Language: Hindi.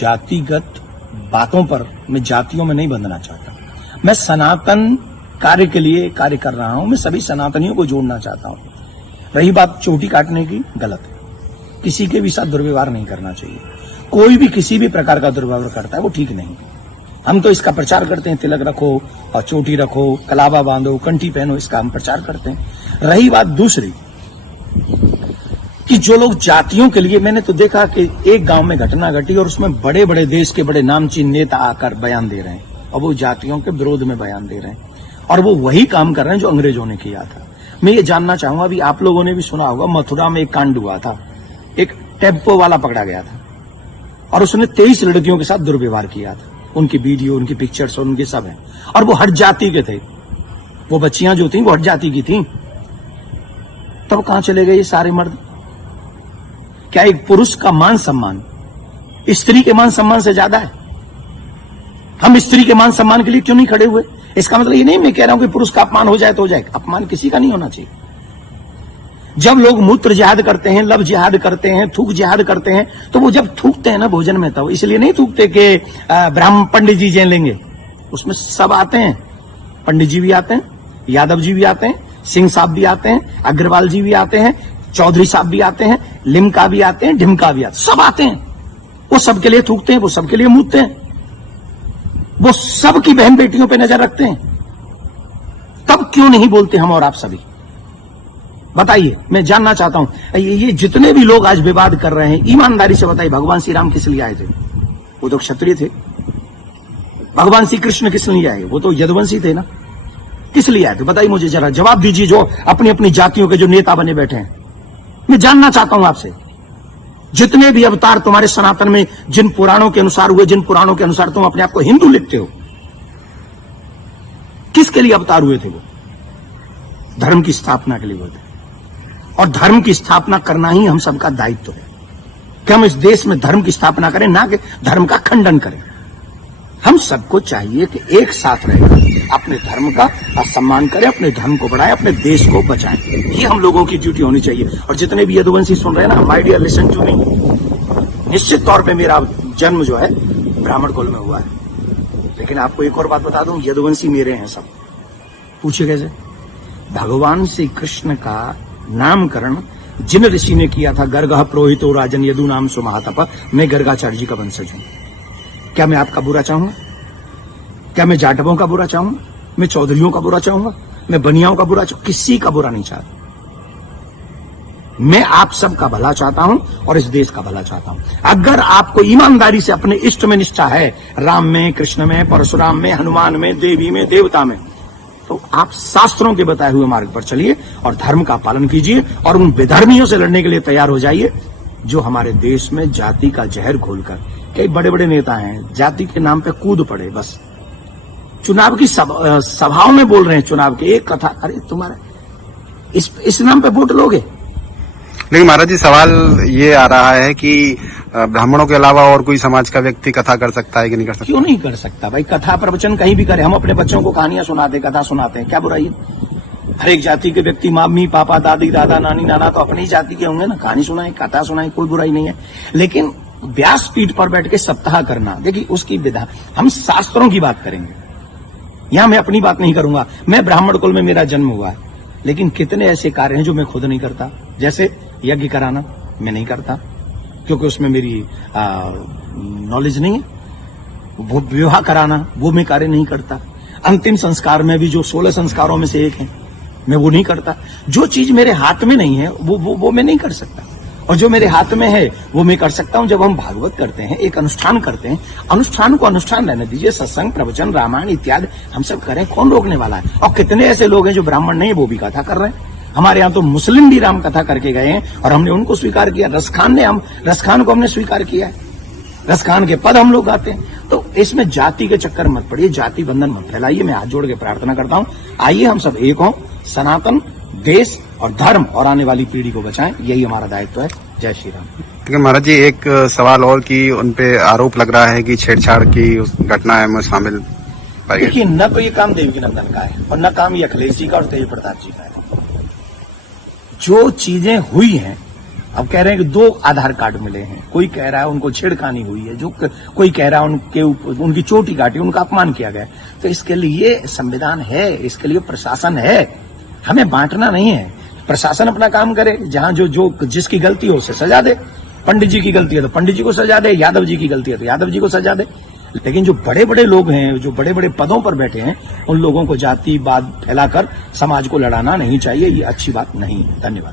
जातिगत बातों पर, मैं जातियों में नहीं बंधना चाहता। मैं सनातन कार्य के लिए कार्य कर रहा हूं। मैं सभी सनातनियों को जोड़ना चाहता हूं। रही बात चोटी काटने की, गलत है। किसी के भी साथ दुर्व्यवहार नहीं करना चाहिए। कोई भी किसी भी प्रकार का दुर्व्यवहार करता है वो ठीक नहीं। हम तो इसका प्रचार करते हैं, तिलक रखो और चोटी रखो, कलावा बांधो, कंठी पहनो, इसका हम प्रचार करते हैं। रही बात दूसरी कि जो लोग जातियों के लिए, मैंने तो देखा कि एक गांव में घटना घटी और उसमें बड़े बड़े देश के बड़े नामचीन नेता आकर बयान दे रहे हैं और वो जातियों के विरोध में बयान दे रहे हैं और वो वही काम कर रहे हैं जो अंग्रेजों ने किया था। मैं ये जानना चाहूंगा, अभी आप लोगों ने भी सुना होगा, मथुरा में एक कांड हुआ था। एक टेम्पो वाला पकड़ा गया था और उसने 23 लड़कियों के साथ दुर्व्यवहार किया था। उनकी वीडियो, उनकी पिक्चर्स और उनके सब है और वो हट जाति के थे। वो बच्चियां जो थी वो हट जाति की थी। तब कहां चले गए ये सारे मर्द? क्या एक पुरुष का मान सम्मान स्त्री के मान सम्मान से ज्यादा है? हम स्त्री के मान सम्मान के लिए क्यों नहीं खड़े हुए? इसका मतलब ये नहीं मैं कह रहा हूं कि पुरुष का अपमान हो जाए तो हो जाए। अपमान किसी का नहीं होना चाहिए। जब लोग मूत्र जिहाद करते हैं, लव जिहाद करते हैं, थूक जिहाद करते हैं, तो वो जब थूकते हैं ना भोजन में, तब इसलिए नहीं थूकते कि ब्राह्मण पंडित जी जेल लेंगे। उसमें सब आते हैं, पंडित जी भी आते हैं, यादव जी भी आते हैं, सिंह साहब भी आते हैं, अग्रवाल जी भी आते हैं, चौधरी साहब भी आते हैं, लिमका भी आते हैं, ढिमका भी आते हैं, सब आते हैं। वो सबके लिए थूकते हैं, वो सबके लिए मूतते हैं, वो सबकी बहन बेटियों पे नजर रखते हैं। तब क्यों नहीं बोलते हम और आप सभी? बताइए, मैं जानना चाहता हूं। ये जितने भी लोग आज विवाद कर रहे हैं, ईमानदारी से बताइए, भगवान श्री राम किस लिए आए थे? वो तो क्षत्रिय थे। भगवान श्री कृष्ण किस लिए आए? वो तो यदुवंशी थे ना। किस लिए आए थे? बताइए मुझे, जरा जवाब दीजिए। जो अपनी अपनी जातियों के जो नेता बने बैठे हैं, मैं जानना चाहता हूं आपसे, जितने भी अवतार तुम्हारे सनातन में जिन पुराणों के अनुसार हुए, जिन पुराणों के अनुसार तुम अपने आप को हिंदू लिखते हो, किसके लिए अवतार हुए थे? वो धर्म की स्थापना के लिए हुए थे और धर्म की स्थापना करना ही हम सबका दायित्व है कि हम इस देश में धर्म की स्थापना करें, ना कि धर्म का खंडन करें। हम सबको चाहिए कि एक साथ रहें, अपने धर्म का सम्मान करें, अपने धर्म को बढ़ाएं, अपने देश को बचाएं। ये हम लोगों की ड्यूटी होनी चाहिए। और जितने भी यदुवंशी सुन रहे हैं ना, my dear listen to me, निश्चित तौर पे मेरा जन्म जो है ब्राह्मण कुल में हुआ है, लेकिन आपको एक और बात बता दूं, यदुवंशी मेरे हैं सब। पूछे कैसे? भगवान श्री कृष्ण का नामकरण जिन ऋषि ने किया था, गर्गः पुरोहितो राजन यदु नाम सुमहातप, मैं गर्गाचार्य जी का वंशज हूं। क्या मैं आपका बुरा चाहूंगा? क्या मैं जाटवों का बुरा चाहूंगा? मैं चौधरियों का बुरा चाहूंगा? मैं बनियाओं का बुरा चाहूंगा? किसी का बुरा नहीं चाहता। मैं आप सबका भला चाहता हूं और इस देश का भला चाहता हूं। अगर आपको ईमानदारी से अपने इष्ट में निष्ठा है, राम में, कृष्ण में, परशुराम में, हनुमान में, देवी में, देवता में, तो आप शास्त्रों के बताए हुए मार्ग पर चलिए और धर्म का पालन कीजिए और उन विधर्मियों से लड़ने के लिए तैयार हो जाइए जो हमारे देश में जाति का जहर घोलकर, कई बड़े बड़े नेता हैं, जाति के नाम पे कूद पड़े। बस चुनाव की सभाओं में बोल रहे हैं, चुनाव की एक कथा, अरे तुम्हारा इस नाम पे वोट लोगे? लेकिन महाराज जी, सवाल ये आ रहा है कि ब्राह्मणों के अलावा और कोई समाज का व्यक्ति कथा कर सकता है कि नहीं कर सकता? क्यों नहीं कर सकता भाई? कथा प्रवचन कहीं भी करे। हम अपने बच्चों को कहानियां सुनाते, कथा सुनाते हैं, क्या बुराई है? हर एक जाति के व्यक्ति, मम्मी पापा, दादी दादा, नानी नाना तो अपनी जाति के होंगे ना। कहानी सुनाए, कथा सुनाए, कोई बुराई नहीं है। लेकिन व्यासपीठ पर बैठ के सप्ताह करना, देखिए उसकी विधा, हम शास्त्रों की बात करेंगे। यहां मैं अपनी बात नहीं करूंगा। मैं ब्राह्मण कुल में मेरा जन्म हुआ है, लेकिन कितने ऐसे कार्य हैं जो मैं खुद नहीं करता। जैसे यज्ञ कराना मैं नहीं करता, क्योंकि उसमें मेरी नॉलेज नहीं है। वो विवाह कराना वो मैं कार्य नहीं करता। अंतिम संस्कार में भी जो 16 संस्कारों में से एक है, मैं वो नहीं करता। जो चीज मेरे हाथ में नहीं है वो मैं नहीं कर सकता, और जो मेरे हाथ में है वो मैं कर सकता हूं। जब हम भागवत करते हैं, एक अनुष्ठान करते हैं, अनुष्ठान को अनुष्ठान रहने दीजिए। सत्संग, प्रवचन, रामायण इत्यादि हम सब करें, कौन रोकने वाला है? और कितने ऐसे लोग हैं जो ब्राह्मण नहीं है, वो भी कथा कर रहे हैं। हमारे यहाँ तो मुस्लिम भी राम कथा करके गए हैं और हमने उनको स्वीकार किया। रसखान को हमने स्वीकार किया है। रसखान के पद हम लोग गाते हैं। तो इसमें जाति के चक्कर मत पड़िए, जाति बंधन मत फैलाइए। मैं हाथ जोड़ के प्रार्थना करता हूं, आइए हम सब एक हों, सनातन देश और धर्म और आने वाली पीढ़ी को बचाएं। यही हमारा दायित्व है। जय श्री राम। लेकिन महाराज जी, एक सवाल और कि उनपे आरोप लग रहा है कि छेड़छाड़ की उस घटना में शामिल। देखिए, न तो ये काम देवकी नंदन का है और न काम ये अखिलेश जी का और तेज प्रताप जी का है। जो चीजें हुई हैं अब कह रहे हैं कि 2 आधार कार्ड मिले हैं, कोई कह रहा है उनको छेड़खानी हुई है, कोई कह रहा है उनकी चोटी काटी, उनका अपमान किया गया। तो इसके लिए संविधान है, इसके लिए प्रशासन है, हमें बांटना नहीं है। प्रशासन अपना काम करे, जहां जो जिसकी गलती हो उसे सजा दे। पंडित जी की गलती है तो पंडित जी को सजा दे, यादव जी की गलती है तो यादव जी को सजा दे। लेकिन जो बड़े बड़े लोग हैं, जो बड़े बड़े पदों पर बैठे हैं, उन लोगों को जातिवाद फैलाकर समाज को लड़ाना नहीं चाहिए। ये अच्छी बात नहीं है। धन्यवाद।